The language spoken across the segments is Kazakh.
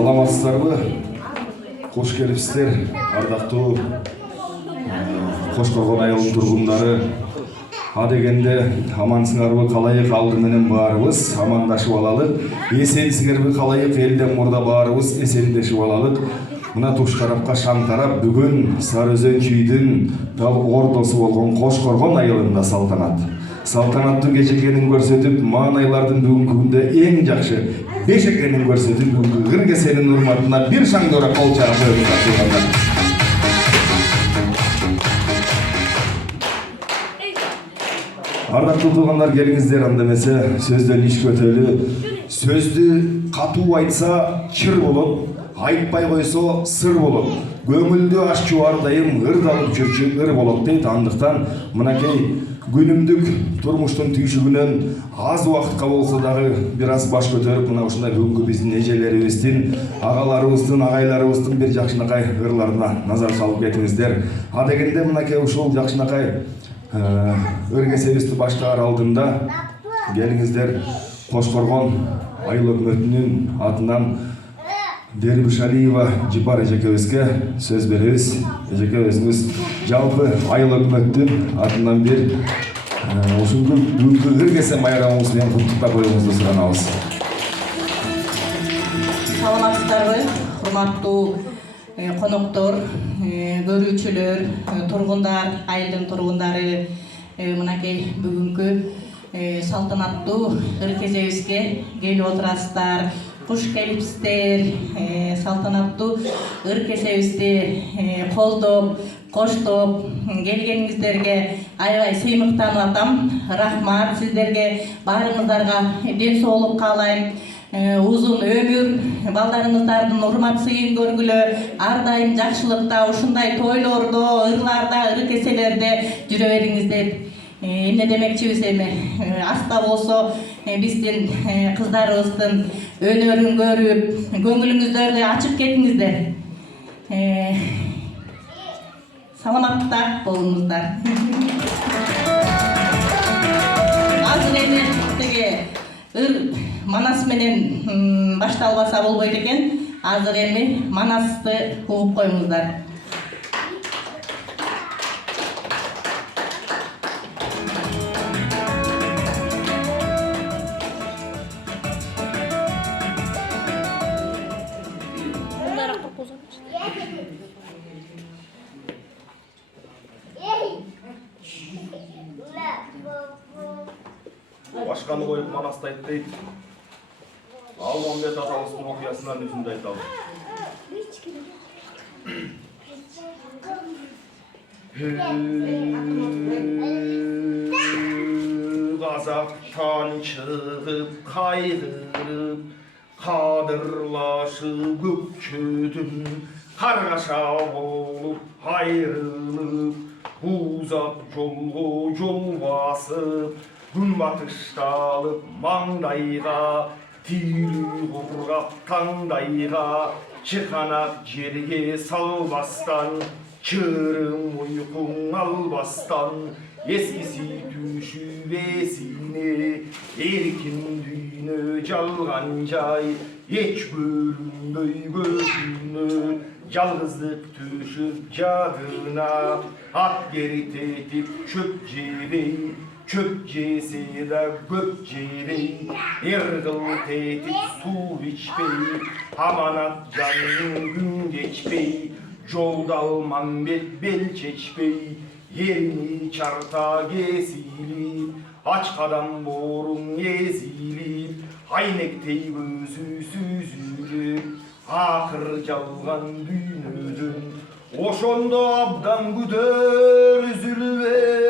Саламатсыздарбы? Кош келипсиздер, ардактуу Кошкоргон айылынын тургундары. Дегенде амансыңарбы, калайык, алды менен баарыбыз амандашып алалык. Эсенсиңерби, калайык, элден мурда баарыбыз эсендешип алалык. Мына туш тарапка шаң тарап, бүгүн Сары Өзөн күйдүн дал ордосу болгон Кошкоргон айылында салтанаттуу кечилгенин көрсөтүп, маанайлардын бүгүнкү күндө эң жакшы беш экенин көрсөтүп, бүгүнкү кыр кесенин урматына бир шаңдора кол чаап коебуз. Ардактуу туугандар, келиңиздер, анда эмесе сөздөн иш көтөлү. Сөздү катуу айтса чыр болот, айтпай койсо сыр болот. Көңүлдү аччу ар дайым ырдалып жүрчү ыр болот дейт. Андыктан мынакей күнүмдүк турмуштун түйшүгүнөн аз убакытка болсо дагы бир аз баш көтөрүп, мына ушундай бүгүнкү биздин эжелерибиздин, агаларыбыздын, агайларыбыздын бир жакшынакай ырларына назар салып кетиңиздер. Дегенде мынакей ушул жакшынакай ыр кесебизди баштаар алдында келиңиздер, Кошкоргон айыл өкмөтүнүн атынан Дербишалиева Жипар эжекебизге сөз беребиз. Эжеке, өзүңүз жалпы айыл өкмөттүн атынан бир ушундук бүгүнкү ыр кесем байрамыбыз менен куттуктап коюңузду суранабыз. Саламатсыздарбы, урматтуу коноктор, көрүүчүлөр, тургундар, айылдын тургундары, мынакей бүгүнкү салтанаттуу ыр кесебизге келип отурасыздар. Куш келипсиздер, салтанаттуу ыр кесебизди колдоп, коштоп келгениңиздерге аябай сыймыктанып атам. Рахмат сиздерге, баарыңыздарга ден соолук каалайм. Узун өмүр, балдарыңыздардын урмат сыйын көргүлө, ар дайым жакшылыкта, ушундай тойлордо, ырларда, ыр кеселерде жүрө бериңиздер. Эмне демекчибиз эми, аста болсо биздин кыздарыбыздын өнөрүн көрүп, көңүлүңүздөрдү ачып кетиңиздер. Саламатта болуңуздар. Азыр эми теге ыр Манас менен башталбаса болбойт экен. Азыр эми Манасты угуп коюңуздар. Башканы коюп Манасты айт дейт. Алмамбет атабыздын окуясынан үзүндү айталы. Казактан чыгып, кайгырып, кадырлашып көкчөдүн каргаша болуп айрылып, узак жолго жол басып, күн батышталып маңдайга, тирүү кургап таңдайга, чыканак жерге салбастан, чырым уйкуң албастан, эскиси түшүп эсине, эркин дүйнө жалган жай, эч көрүнбөй көзүнө, жалгыздык түшүп жагына, ат керитетип чөп жебей, çöp jese de göp jebey, ergıl tetip su içpey, amanat canın gün geçpey, jolda Almanbet bel çeçpey, yerini çarta kesilip, aç kadam borun ezilip, aynektey gözü süzülüp, akır jalgan düğünödün, oşondo abdan güдөр üzülüp.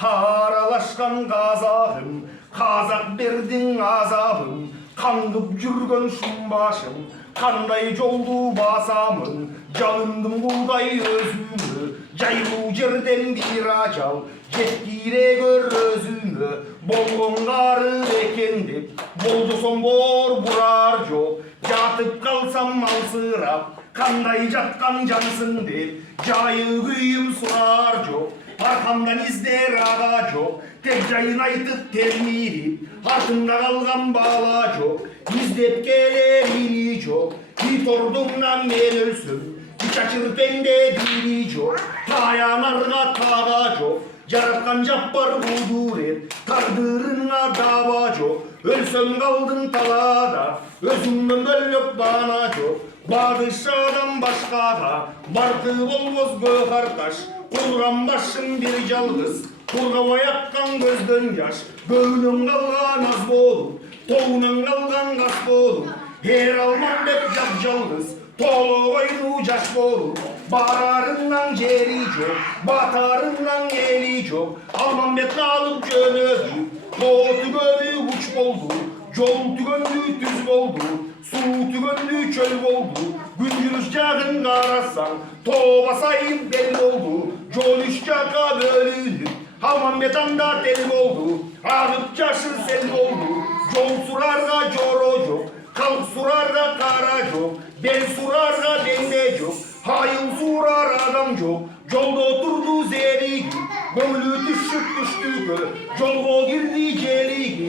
Karalaşkan gazabım, kazak berdin azabım, kangıp jürgön şun başım, kanday joldu basamın, jalındım buğday özümü, jaylı jerden bir ajal, jetkire gör özümü, bolgon garı eken dep, boldu son bor burar jok, jatıp kalsam alsırap, kanday jatkan jansın dep, jayı kүйüm surar jok, arkamdan izler ağa jok, Tek jayın aytıp telmirip, артында қалған бала жоқ, іздеп келер или жоқ. Ит ордыңнан мен өлсем, ит ашырпенде дiri жоқ, таянарға таға жоқ. Жаратқан жаппар құдірет, тағдырыңа даба жоқ. Өлсем қалдың талада, өзіңнен бөлек бана жоқ. Падышадан башқаға, барқы болмас гөһарташ. Құлран башың бір жалғыз, қорғау аяққан көзден жаш. Бөйнің қалған аз болып, тоғының қалған қас болып. Ер алман деп жап-жалғыз, толы қойну жаш болып. Барарыңнан жері жоқ, батарыңнан елі жоқ. Алманбет алып жөнөдү, тоо түгөнү уч болду. Жол түгөнү түз болду, су түгөнү чөл болду. Күн жүрүш жагын карасаң, тоо басайын бел болду. Жол үч жакка бөлүнүп, Алманбет анда тел болду. Агып жашыл сел болду. Жол сурарга жоро жок, калк сурарга кара жок, бел сурарга денде жок, айыл сурар адам жок. Жолдо турду зериги, көңүлү түшүп түштүкө, жолго кирди желиги.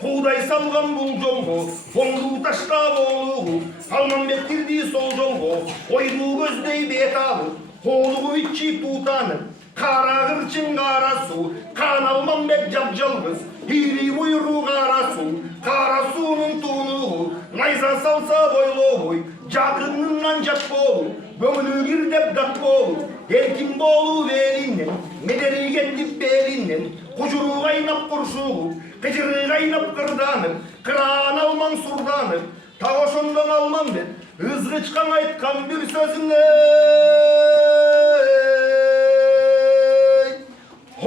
Куудай салган бул жолго, оңду ташта болугу. Алманбет кирди сол жолго, ойду көздөй бет алып, колугу ичи тутанып. Кара кырчын кара суу, кан Алманбет жап-жалгыз, ири буйру кара суу. Кара суунун туунугу, найза салса бойлобой, жакыныңан жат болуп, көңүлү кирдеп дат болуп. Эркин болуп элинен, медери кетип белинен, кужуру кайнап куршугуп, кыжыры кайнап кырданып, кыран алман сурданып. Так ошондон Алманбет ызгычкан айткан бир сөзүн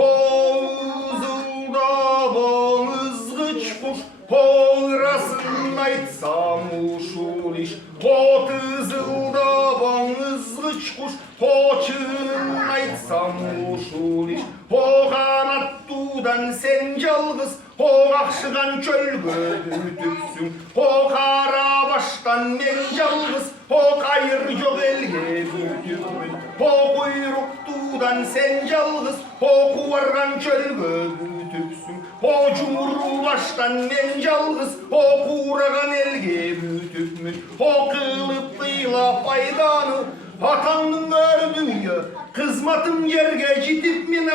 Озылдабаң ызгыч куш, оңрасын айтсам ушул иш. Отызылдабаң ызгыч куш, очынын айтсам ушул иш. О канаттуудан сен жалгыз, о акшыган чөлгө бүтүпсүң. О кара баштан мен жалгыз, о кайыр жок элге бүтүпмүн. О куйруктуудан сен жалгыз, о кубарган чөлгө бүтүпсүң. О жумуру баштан мен жалгыз, о куураган элге бүтүпмүн. О кылып тыйлап пайданы, атаңдын көрдүңө, кызматым жерге жетип мен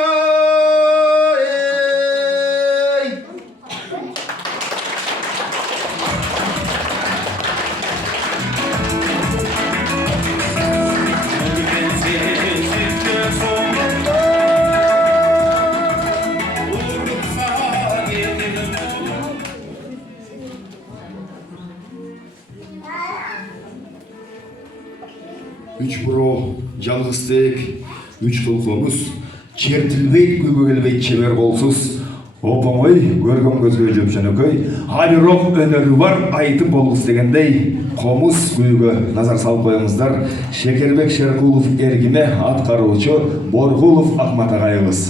Үч буроо, жалгыз тек, үч кылкомуз, чертилбейт, көбө келбейт чебер колсуз. Оп-оңой, көргөн көзгө жөпшөнөкөй, алирок өнөрү бар, айтып болгус дегендей, комуз күйгө назар салып коюңуздар. Шекербек Шеркулов эргиме, аткаруучу Боргулов Акмат агайыбыз.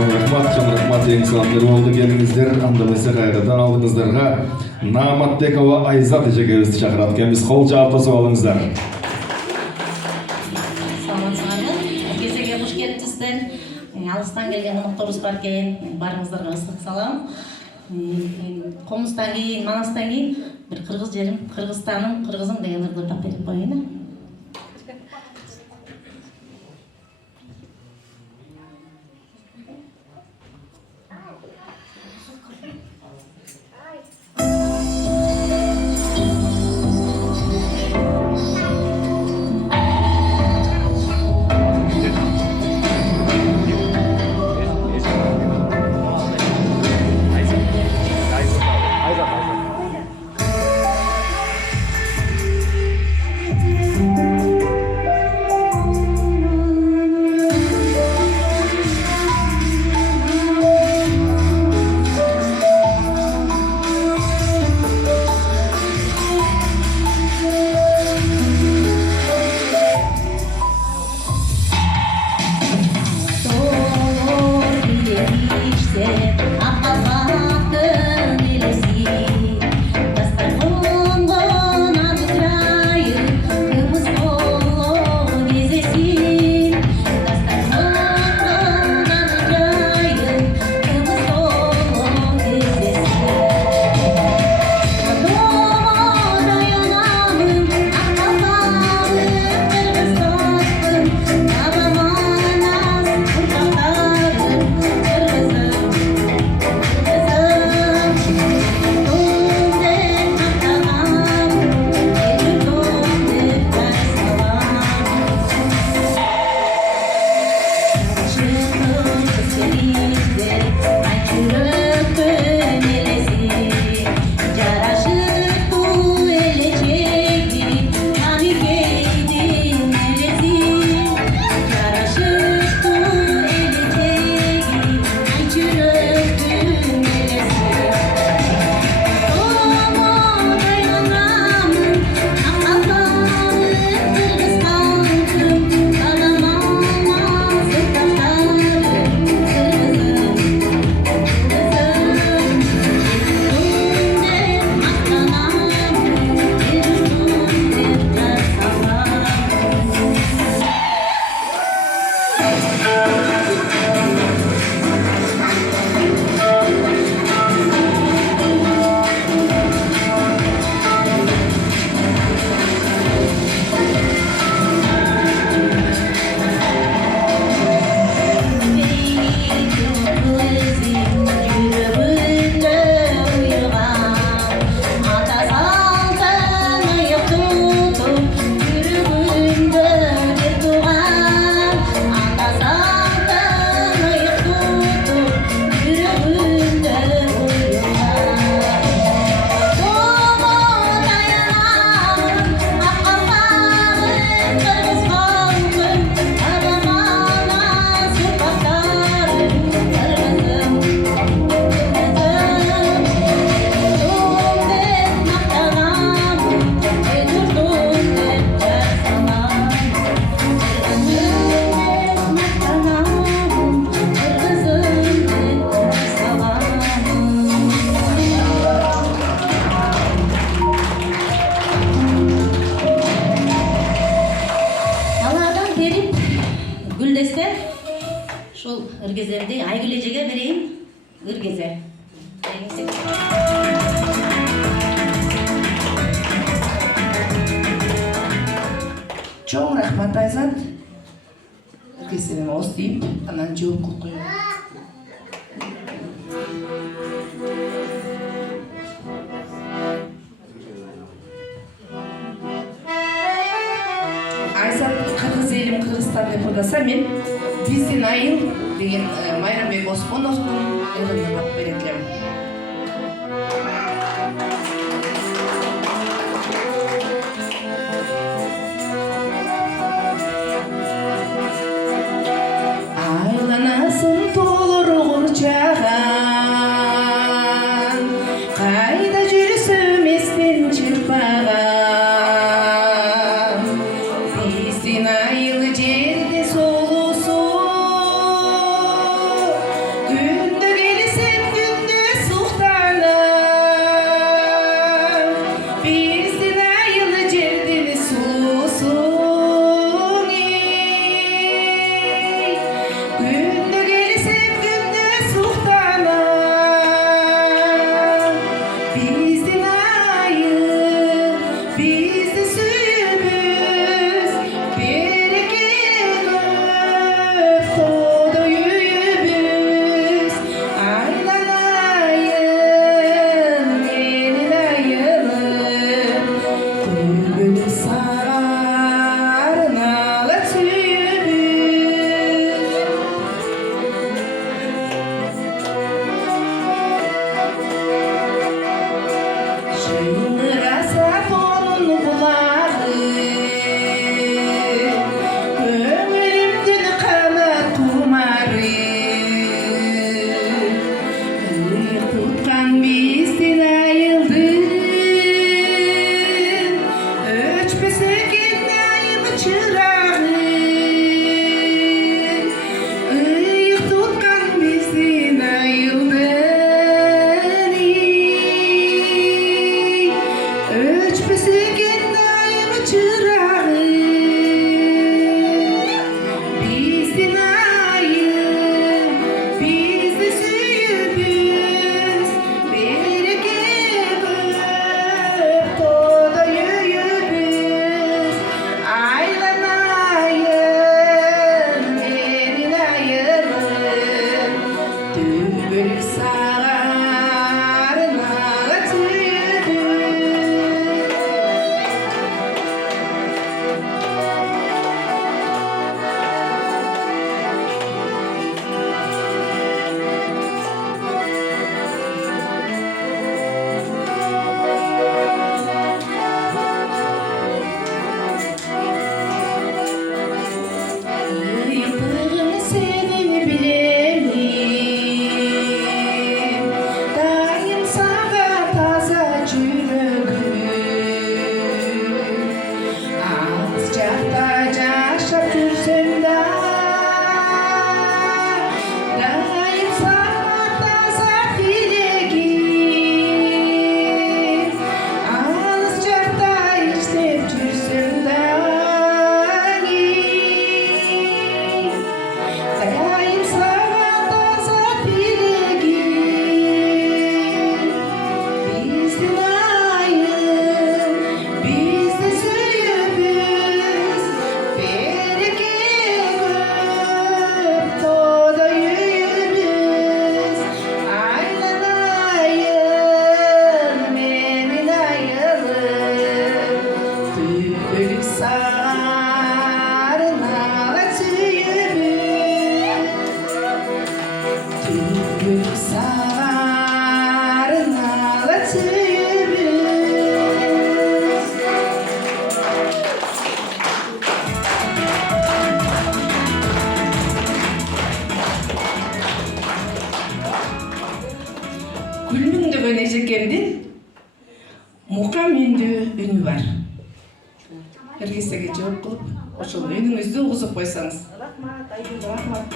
Чоң рахмат, ең саламдар болды келіңіздер, андымызды қайрадан алдыңыздарга Нааматбекова Айзат эжегебизди чакырат экенбиз. Кол жаап тосуп алыңыздар. Саламатсыздарбы? Кезеге куш келипсиздер. Алыстан келген конокторубуз бар экен. Барыңыздарга ысык салам. Комуздан кийин, Манастан кийин бир кыргыз жерим, Кыргызстаным, кыргызым деген ырды тап берип коеюн. Ыргеземди Айгүл эжеге берейин. Ыргезе. Чоң рахмат Айзат. Ыргеземе оз дейп, анан жооп коюм. Айзат кыргыз элим Кыргызстан деп ырдаса, мен биздин айыл деген Майрамбек Осмоновдун ырын ырдап берет элем. Айланасың толор курчаган, кайда жүрсөм эстен чыкпаган. Биздин айыл жерде солусу, sarına tüyümüz Tüyümüz sarına tüyümüz Gülmündөгөн эжекемдин мука мендүү үнү бар. Эргесеге жооп кылып, ошол үнүңүздү угузуп койсоңуз. Рахмат, Айгүл, рахмат.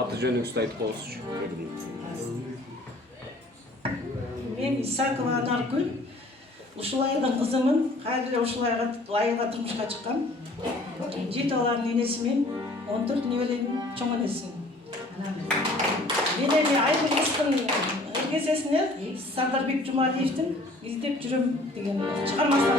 Аты жөнүңүздү айтып коесузчу. Мен Исакова Анаргүл, ушулайдын кызымын, кайра ушулайга айылга турмушка чыккан. 7 баланын энесимин, 14 небеленин чоң энесимин. Мен эми Айгүл кыздын эргесесине Сардарбек Жумалиевдин издеп жүрөм деген чыгармасын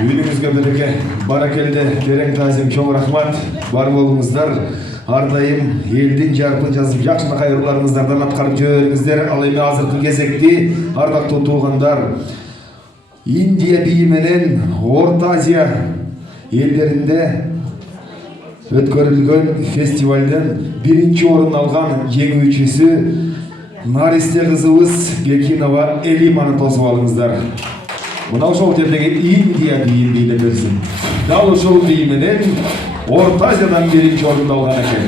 Үйүнүңүзгө береке, баракелде, терең таазим, чоң рахмат. Бар болуңуздар. Ар дайым элдин жаркын жазып, жакшы кайрыларыңыздардан аткарып жүрүңүздөр. Ал эми азыркы кезекти ардактуу туугандар, Индия бийи менен Орто Азия элдеринде өткөрүлгөн фестивалдын биринчи орун алган жеңүүчүсү Наристе кызыбыз Гекинова Элиманы тосуп алыңыздар. Мына ошол жердеги Индия бийин бийлеп берсин. Дал ошол бий менен Орто Азиядан биринчи орунду алган экен.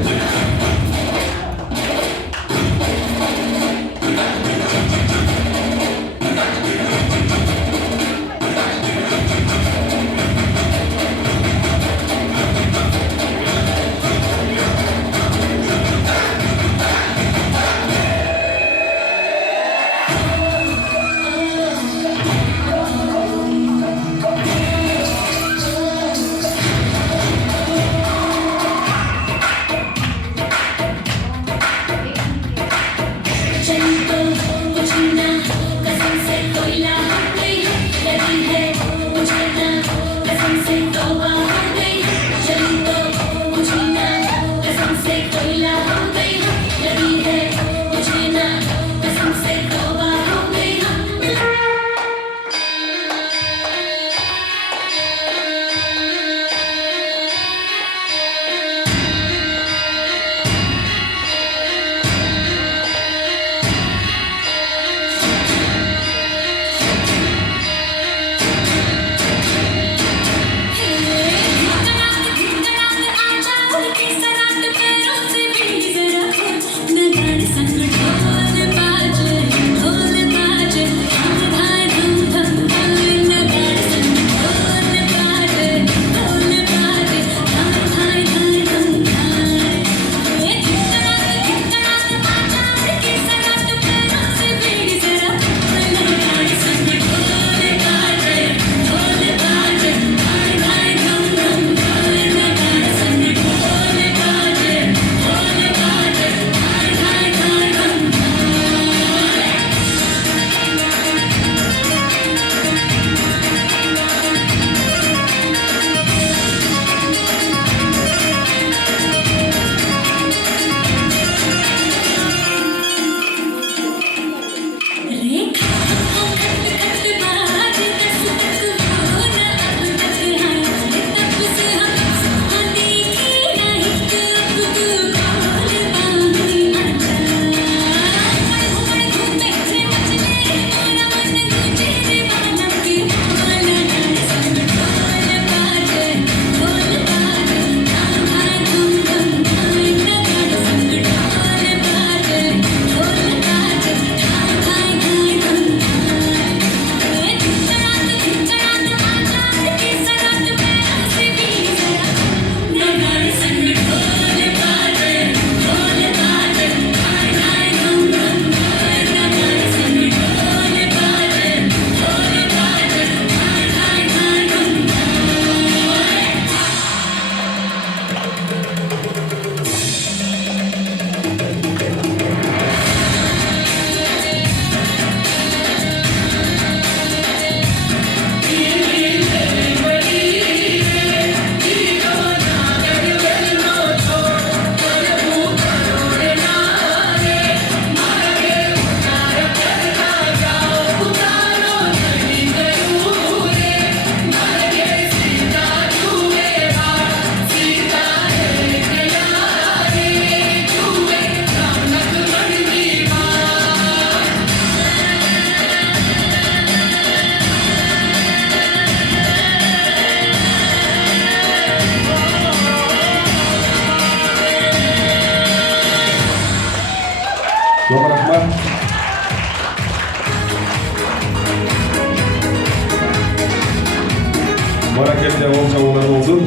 Baraketli olcağlar olsun.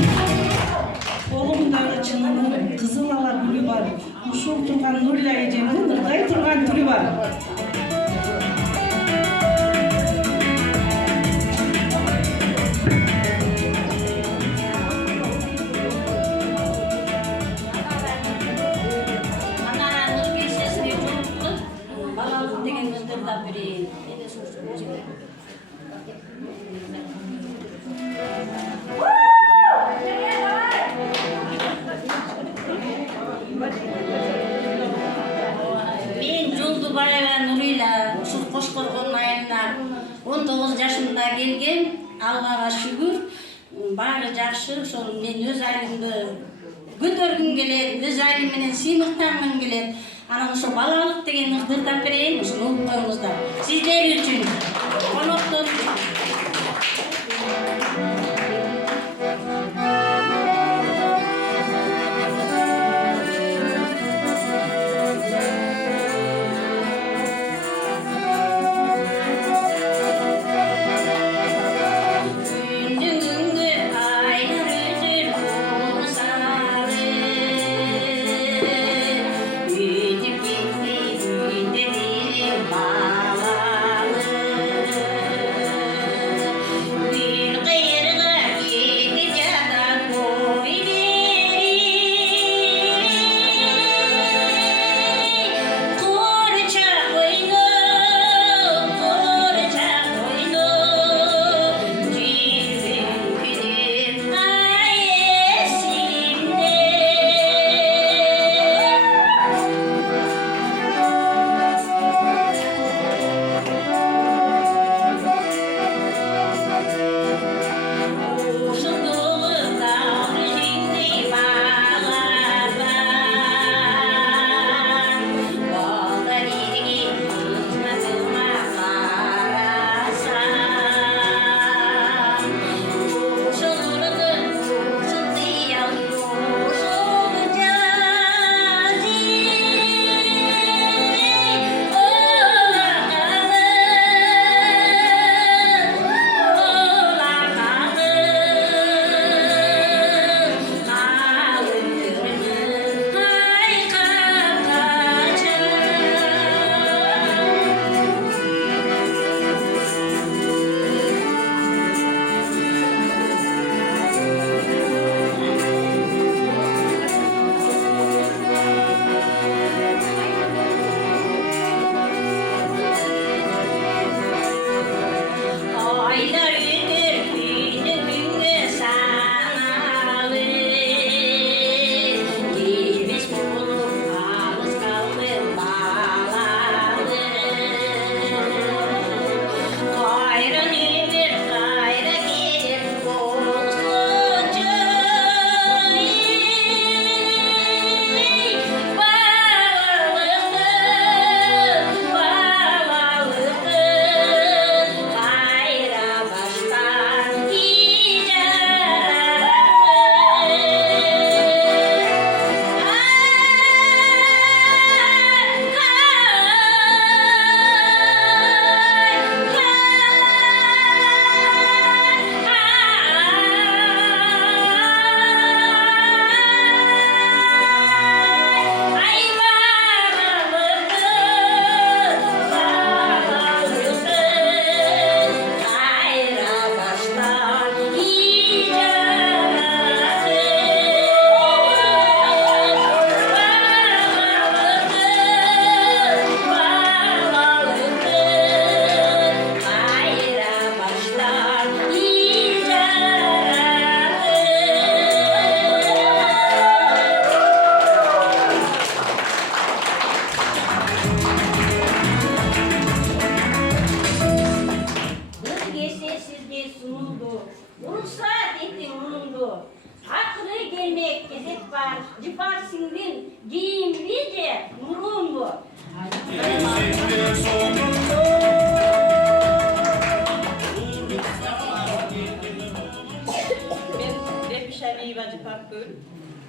Қолымдағы чынының қызыл ала гүлі бар. Ұшып тұрған Нұрила әжемнің нұрдай тұрған түрі бар. Балалық деген сөздерді алып берейін. Мен Жолдубаева Нурила ушул Кошкоргон айылына 19 жашымда келген. Аллага шүгүр, баары жакшы. Ошол мен өз айылымды көтөргүм келет, өз айылым менен сыймыктангым келет. Анан ошо балалык деген ырдырдап берейин, ошону угуп коюңуздар. Сиздер үчүн, коноктор үчүн.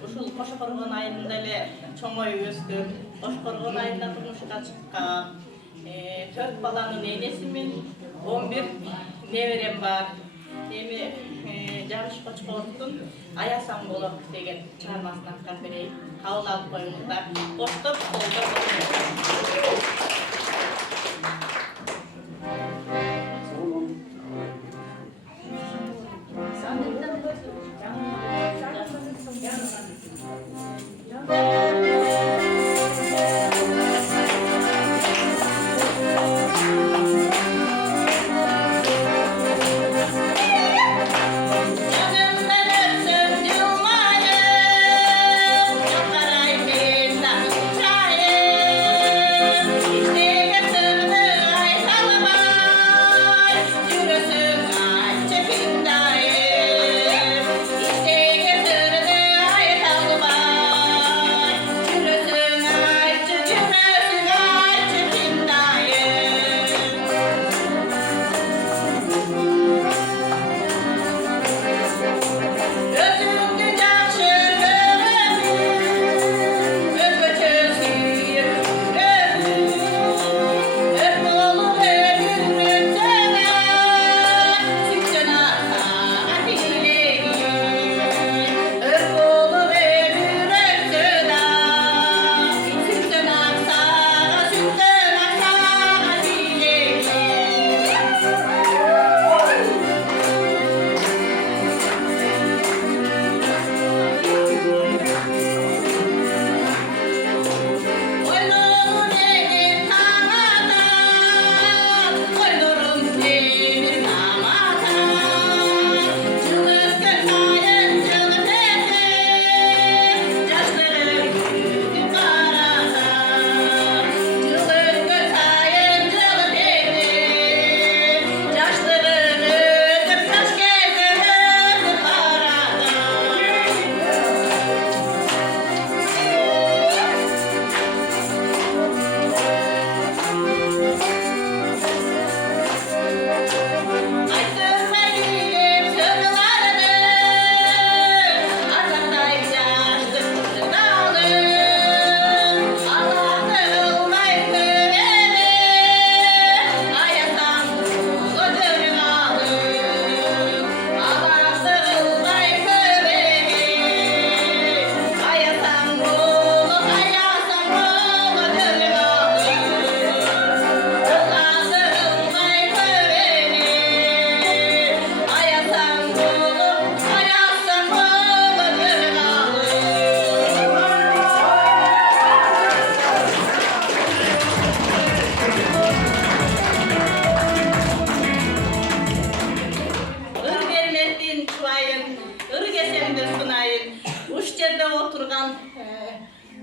Ушул Кошкоргон айылында эле чоңоюп өстүм. Кошкоргон айылында турмушка чыккам. 4 баланын энесимин, 11 неберем бар. эми Жабыш Кочкоровдун Аясаң болот деген чыгармасын аткан берейин. Кабыл алып коюңуздар. Коштоп колдоп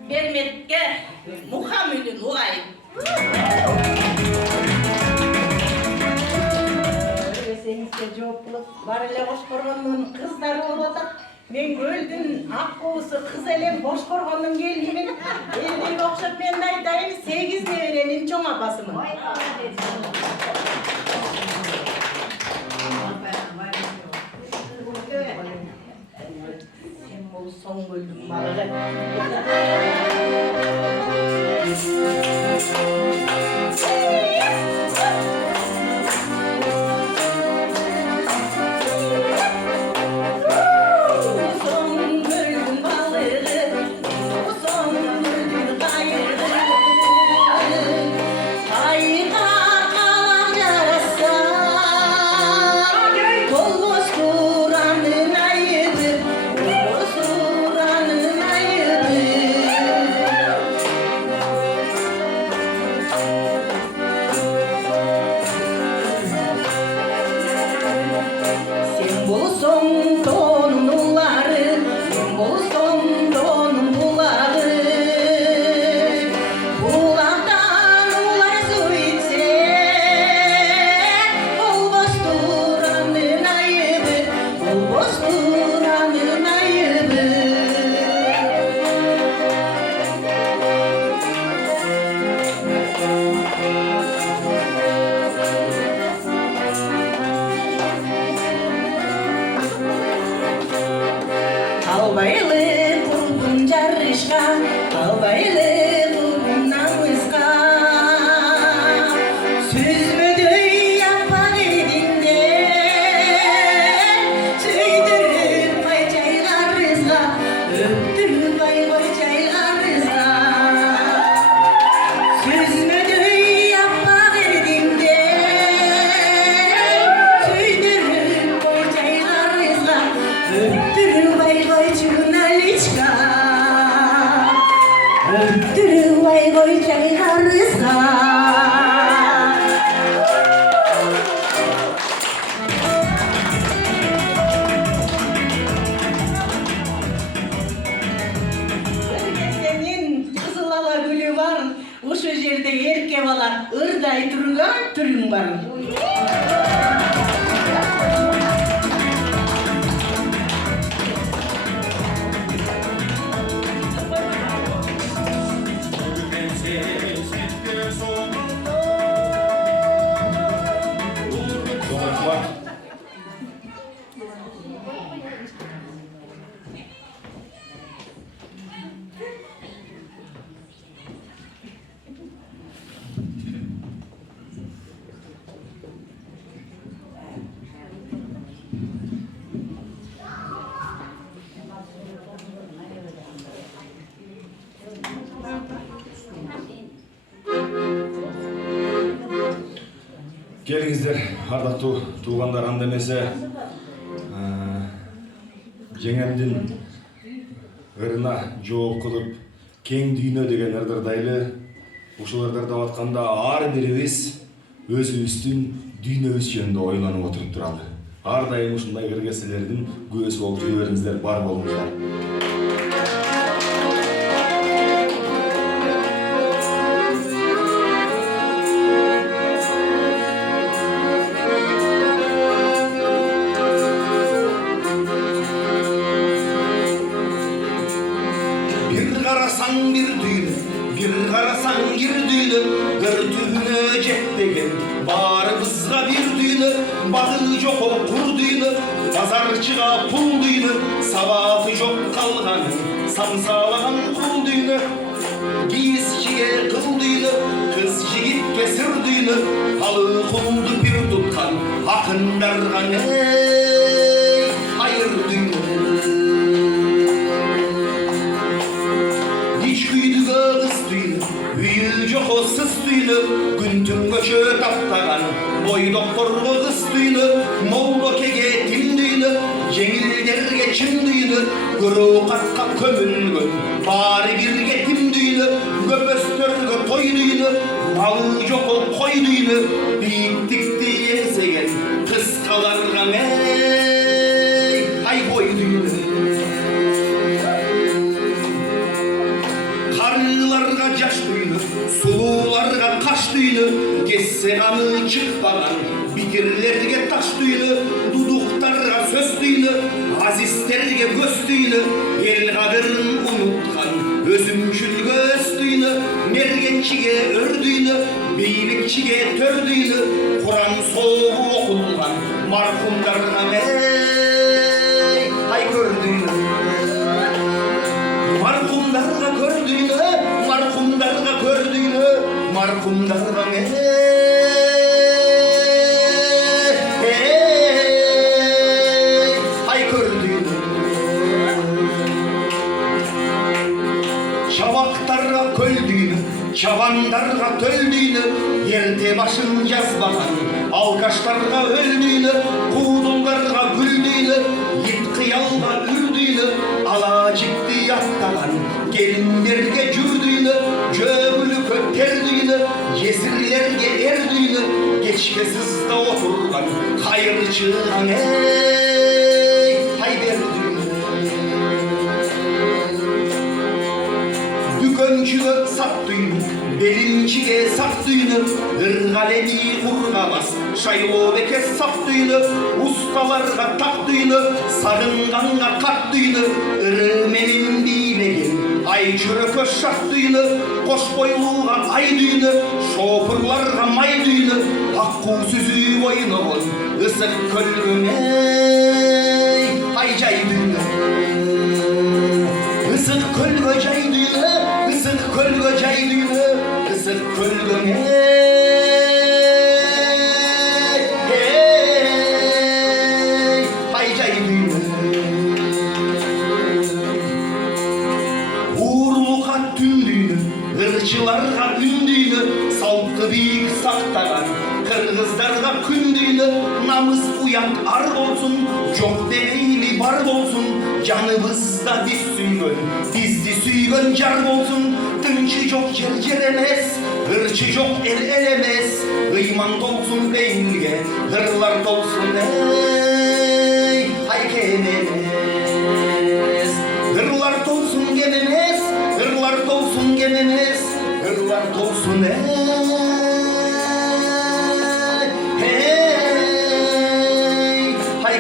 Берметке Мухаммедин угай. Сеңізге жооптулук бар эле Бошкоргондун кыздары болуп атат. Мен көлдүн ак куусы кыз элем Бошкоргондун келинмин. Элдерге окшоп мен айтайын 8 неберенин чоң апасымын. Sen bol son kölдүн балыгы. түрің бар. Келіңіздер, ардақтуу туугандар, анда эмесе жеңемдин ырына жооп кылып, кең дүйнө деген ырдырдайлы ушул ырдырдап атканда ар бирибиз өзүбүздүн дүйнөбүз жөнүндө ойлонуп отуруп туралы. Ар дайым ушундай кыргызчылардын күбөсү болуп жүрө бериңиздер, бар болуңуздар. Bir karasan gir düğünü, örtüğüne jetpegen, barımızga bir düğünü, bağı yok o kur düğünü, pazarçıga pul düğünü, sabatı yok kalgan, samsalagan kul düğünü, giyizçiye kıl düğünü, kız jigitke sır düğünü, halı kuldu bir tutkan, akınlarga ey, hayır düğünü. Yok o sız düğünü, güntün göçü taptagan, boy doktorlu kız düğünü, moldo kege tim düğünü, jengilderge çim düğünü, guru katka kömülgün, bari bir getim düğünü, göpöstörgü toy düğünü, malı yok o koy düğünü, biyiktikti yesegen, kıskalarga ey, ay boy düğünü. Karılarga caş düğünü, sulularga kaş düğünü, kesse kanı çıkmagan, bitirlerge taş düğünü, duduktarga söz düğünü, azizlerge göz düğünü, el kadırın unutkan, özümşül göz düğünü, mergençige ör düğünü, beylikçige tör düğünü, Kur'an soğuğu okulgan, marhumlarga ey, ay gördüğünü. Marhumlarga gördüğünü, marhumlarga gördüğünü, marhumlarga ay gördüğünü. Çavaktarga köldüğünü, çavandarga töldüğünü, yerde başın yazmadan, alkaşlarga öldüğünü, kuğdullarga güldüğünü, yitkıyalga ürdüğünü, alacıktı yattagan, gelinlerge cürdüğünü, kömülü köterdüğünü, yesirlerge erdüğünü, geçke sızda oturgan, hayırçıgan ey, hay verdüğünü. Dükönçüge sattığını, belimçige sattığını, ırgaleni kurgamaz, şaylobeke sattığını, ustalarga taktığını, sarınganga kattığını, ırmenin bilegen, ay çörökö şattığını, koş boyluğa aydığını, şopurlarga maydığını, hakku süzü boyunun, ısık kölgüne, ay caydığını. Isık kölgö caydığını, ısık kölgö caydığını, ısık kölgüne. Irçılarga ündüğünü, saltı büyük saktagan, kırgızlarga kündüğünü, namız uyak ar olsun, çok demeyli bar olsun, canımızda biz süygön, bizdi süygön car olsun, tınçı çok cer emez, hırçı çok elemez, kıyman dolsun beyinge, hırlar dolsun ey, hay gememez, hırlar dolsun gememez, hırlar dolsun gememez, hırlar dolsun ey,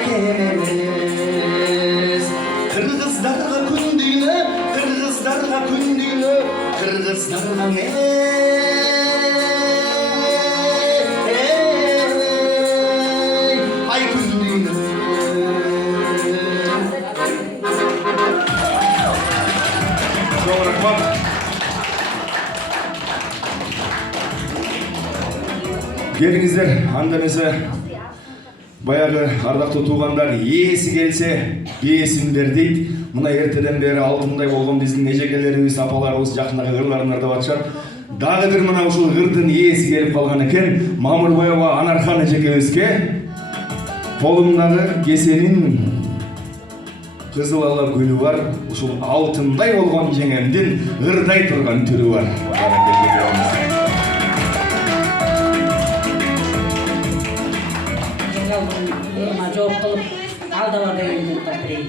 бекем емес. Кыргыздарға күндүнө, кыргыздарға күндүнө, кыргыздарға ай күндүнө. Çok rahmat. Келиңиздер, анда эмесе баягы ардактуу туугандар ээси келсе бээсин бер дейт. Мына эртеден бери алтындай болгон биздин эжекелерибиз, апаларыбыз жакындагы ырларын ырдап атышат. Дагы бир мына ушул ырдын ээси келип калган экен. Мамырбаева Анархан эжекебизге колумдагы кесенин кызыл ала гүлү бар, ушул алтындай болгон жеңемдин ырдай турган түрү бар. Ма жооп кылып алдыга дегенди тапырайын.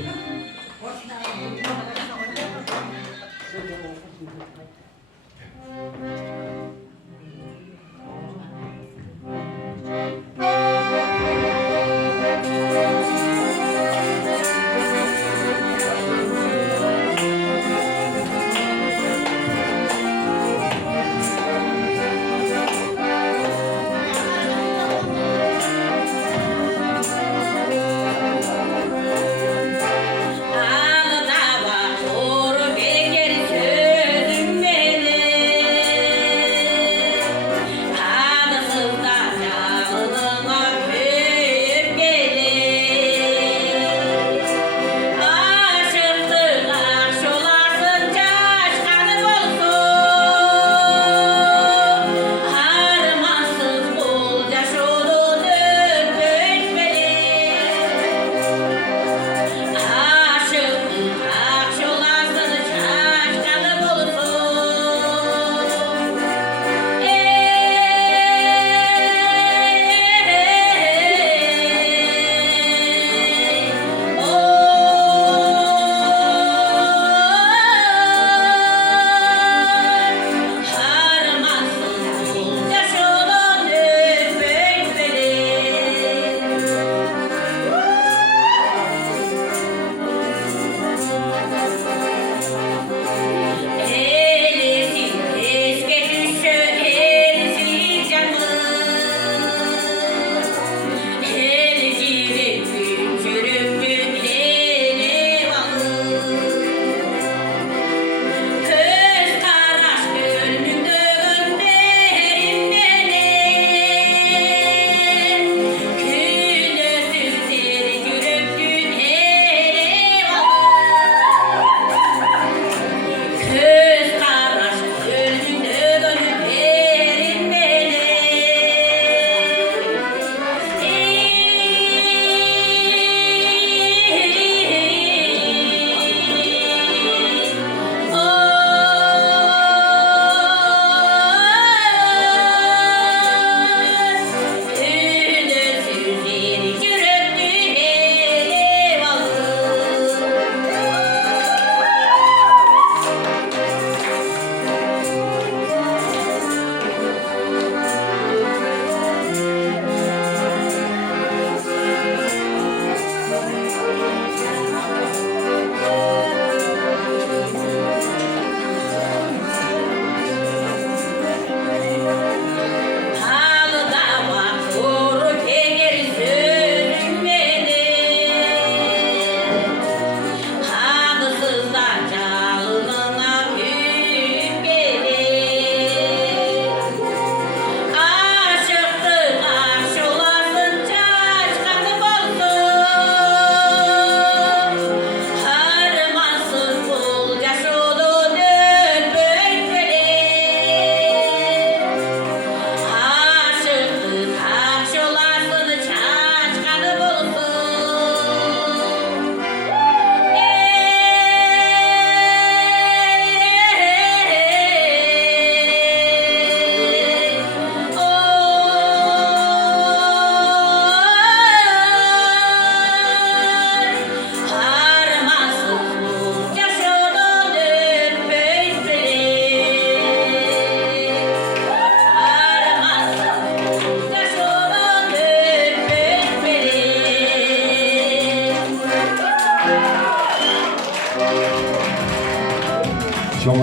чоң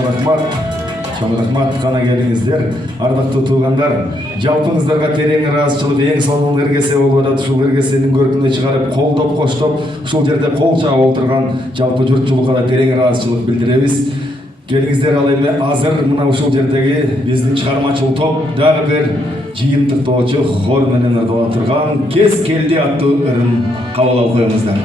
рахмат гана келиңиздер. Ардактуу туугандар, жалпыңыздарга терең ыраазычылык эң сонун эргесе болуп атат. Ушул эргесенин көркүнө чыгарып, колдоп коштоп, ушул жерде кол чаап отурган жалпы журтчулукка да терең ыраазычылык билдиребиз. Келиңиздер, ал эми азыр мына ушул жердеги биздин чыгармачыл топ дагы бир жыйынтыктоочу хор менен ырдала турган «Кез келди» аттуу ырын кабыл алып коюңуздар.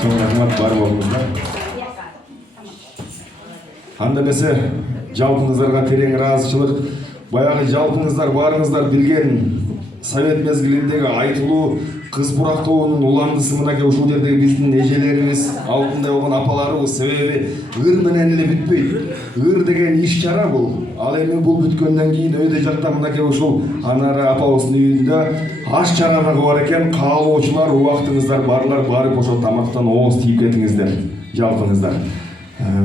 Чоң рахмат бар болуңуздар. Анда эмесе жалпыңыздарга терең ыраазычылык, баягы жалпыңыздар барыңыздар билген совет мезгилиндеги айтылуу кыз бурактоонун уландысы мынакей ушул жердеги биздин эжелерибиз, алтындай болгон апаларыбыз. Себеби ыр менен эле бүтпөйт. Ыр деген иш чара бул. Ал эми бул бүткөндөн кийин өйдө жакта мынакей ушул Анара апабыздын үйүндө аш чара дагы бар экен. Каалоочулар, убактыңыздар барлар барып ошо тамактан ооз тийип кетиңиздер, жалпыңыздар.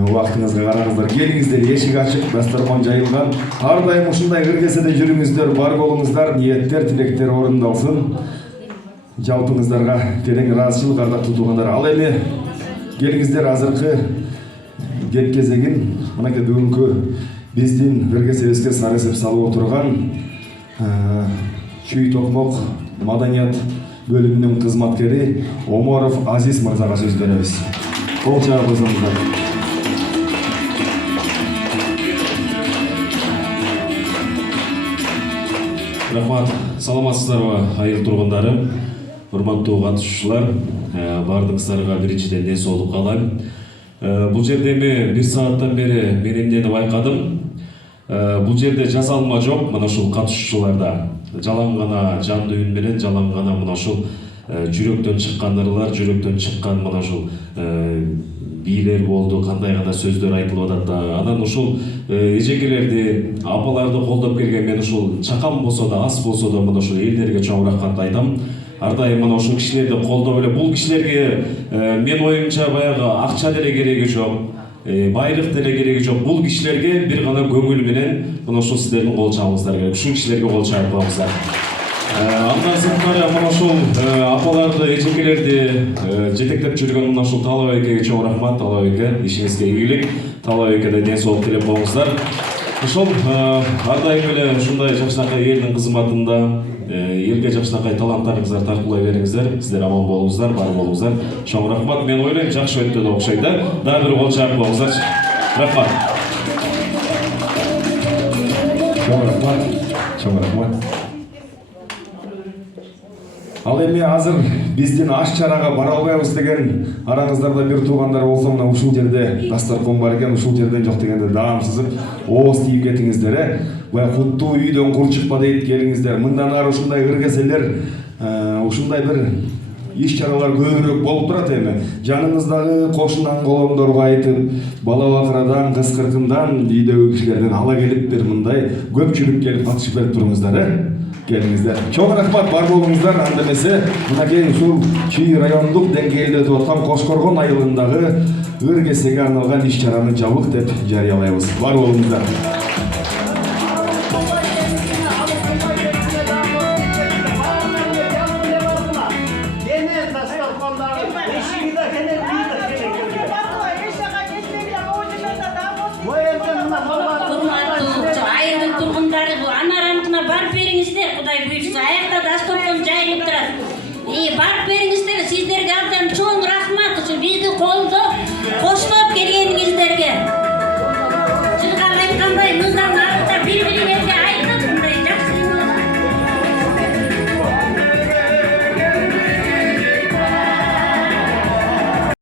убактыңызга караңыздар, келиңиздер, эшик ачык, дастарман жайылган. Ар дайым ушундай кыргезеде жүрүңүздөр, бар болуңуздар, ниеттер, тилектер орундалсын. Жалпыңыздарга терең ыраазычылык, ардактуу туугандар. Ал эми келиңиздер азыркы кеп кезегин мынакей бүгүнкү биздин кыргызебизге сары эсеп салып отурган Чүй Токмок маданият бөлүмүнүн кызматкери Оморов Азиз мырзага сөз беребиз. Кол чаап койсоңуздар. Рахмат, саламатсыздарбы айыл тургундары, урматтуу катышуучулар, бардыгыңыздарга биринчиден ден соолук каалайм. Бул жерде эми 1 сааттан бери мен эмнени байкадым. Бул жерде жазалма жок, мына ушул катышуучуларда. Жалаң гана жан дүйүн менен, жалаң гана мына ушул жүрөктөн чыккан ырлар, жүрөктөн чыккан мына ушул бийлер болду, кандай гана сөздөр айтылып атат да. Анан ушул эжекелерди, апаларды колдоп келген мен ушул чакан болсо да, аз болсо да мына ушул элдерге чоң рахмат айтам. Ар дайым мына ушул кишилерди колдоп эле, бул кишилерге мен оюмча баягы акча деле кереги жок, байлык деле кереги жок. Бул кишилерге бир гана көңүл менен мына ушул сиздердин кол чабыңыздар керек. Ушул кишилерге кол чаап коюңуздар. Андан сырткары мына ушул апаларды, эжекелерди жетектеп жүргөн мына ушул Талап экеге чоң рахмат. Талап эке, ишиңизге ийгилик. Талап экеде ден соолук тилеп коюңуздар. Ошол ар дайым эле ушундай жакшынакай элдин кызматында элге жакшынакай таланттарыңыздар тарткылай бериңиздер. Сиздер аман болуңуздар, бар болуңуздар. Чоң рахмат. Мен ойлойм жакшы өттү деп окшойт да. Дагы бир кол чаап коюңуздарчы. Рахмат. Чоң рахмат. Чоң рахмат. Ал эми азыр биздин аш чарага бара албайбыз деген араңыздарда бир туугандар болсо, мына ушул жерде дастаркан бар экен, ушул жерден жок дегенде даам сызып, ооз тийип кетиңиздер, Бая куттуу үйдөн кур чыкпа дейт, келиңиздер. Мындан ары ушундай кыргезелер, ушундай бир иш-чаралар көбүрөөк болуп турат эми. Жаныңыздагы кошунан колоңдорго айтып, бала бакырадан, кыз-кыркындан, үйдөгү кишилерден ала келип бир мындай көпчүлүк келип катышып берип туруңуздар, Келиңиздер. Чоң рахмат, бар болуңуздар. Анда эмесе, мынакей ушул Чүй райондук деңгээлде өтүп аткан Кошкоргон айылындагы ыргесеге арналган иш-чараны жабык деп жарыялайбыз. Бар болуңуздар. Айылдын тургундары анарантына барып бериңиздер, Кудай буйрса. Аякта дастаркан жайылып турат. Барып бериңиздер, сиздерге абдан чоң рахмат.